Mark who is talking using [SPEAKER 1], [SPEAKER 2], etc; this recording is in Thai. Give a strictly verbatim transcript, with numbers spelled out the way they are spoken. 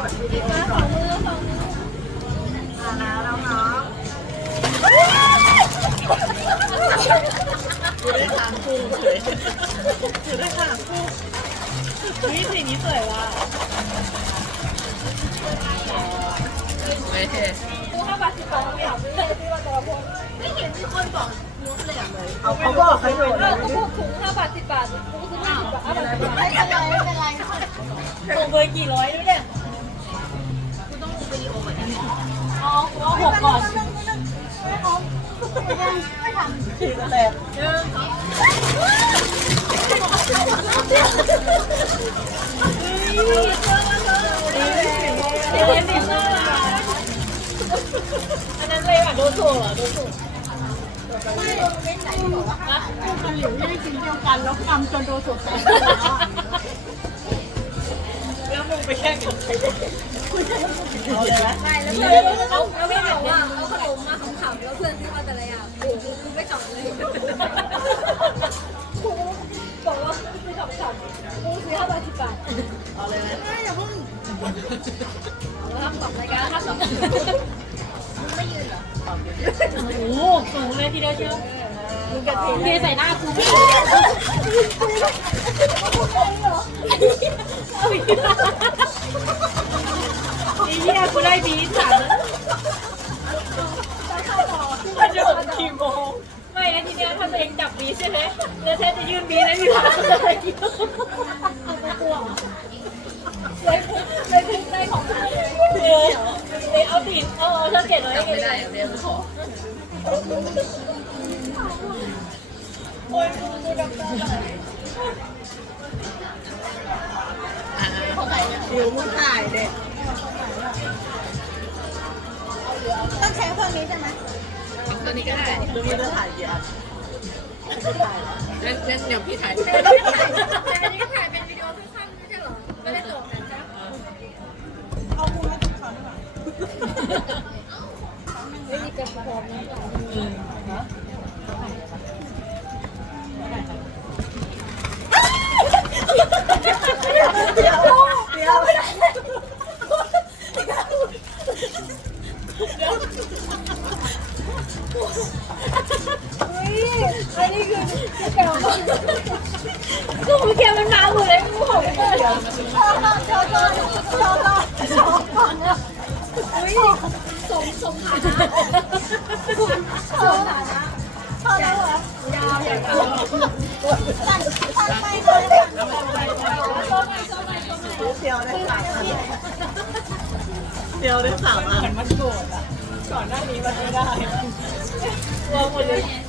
[SPEAKER 1] สองมือสองมืออ่าแล้วน้องๆอยู่ได้ทางคู่เลยอยู่ได้ทางคู่นี่สีนี้สวยว่ะไม่เท่กูห้าบาทสิบบาทไม่อยากซื้อเลยที่ว่าแต่ละคนไม่เห็นมีคนบอกมุกเลยเอาเขาบอกใครโดนเลยเขาบอกถุงห้าบาทสิบบาทกูซื้อห้าบาทห้าบาทสิบบาทไม่เป็นไรไม่เป็นไรส่งเบอร์กี่ร้อยด้วยเนี่ยกูต้องดูวิดีโอก่อนอ๋อกูเอาหกก่อนไม่พร้อมไม่ทำสี่กันเลยหนึ่งเดี๋ยวเดี๋ยวเดี๋ยวอันนั้นเลยอ่ะโดนโซ่เหรอโดนโซ่ไม่เป็นไหนที่บอกว่ามันหลิวยี่ชิ้นเดียวกันแล้วกำจนโดนโซ่แตกแล้วมึงไปแข่งกับใครเอาเลยนะไม่แล้วเพื่อนเขาแล้วไม่บอกว่าเอาขนมมาขำๆแล้วเพื่อนซื้อมาแต่ละอย่างโอ้โหกูไม่ขำเลยบอกว่าซื้อขำๆกูซื้อห้าบาทสิบบาทเอาเลยนะไม่อย่าเพิ่งเราทำสองรายการทำสองไม่ยืนเหรอโอ้โหสูงเลยทีเดียวเชียวมึงจะเทใส่หน้ากูไม่ไอ้เหี้ยกูได้บีสันมันจะหกกี่โมงไม่แล้วทีเนี้ยถ้าตัวเองจับบีใช่ไหมแล้วแท้จะยื่นบีแล้วมีทางอะไรกินกลัวเลยเลยพุ่งได้ของเออเลยเอาตีนเอาเอาเธอเก็บไว้ไม่ได้เดี๋ยวขอโอ้ยกูดับตาไหลเดี๋ยวมึงถ่ายเด็กต้องใช้เครื่องนี้ใช่ไหมเครื่องนี้ก็ได้หรือมึงจะถ่ายกี่อันงั้นงั้นเดี๋ยวพี่ถ่ายแต่อันนี้ถ่ายเป็นวิดีโอสั้นๆไม่ใช่หรอไม่ได้จบนะจ๊ะเอาคุณมาจากเขาหรือเปล่าไม่มีจะพร้อมนะเดี๋ยวเดี๋ยวเดี๋ยวไม่ได้อันนี้คือแกวกูเกี่ยวมันมาหมดเลยกูหอบเลยชอบชอบชอบชอบชอบชอบอุ้ยสมสมฐานะสมฐานะชอบแล้วเหรอยาวยาวสั่นสั่นไปเลยเดียวได้สามอันเดียวได้สามอันเหมือนมันโกรธอ่ะก่อนหน้านี้มันไม่ได้รวมหมดเลย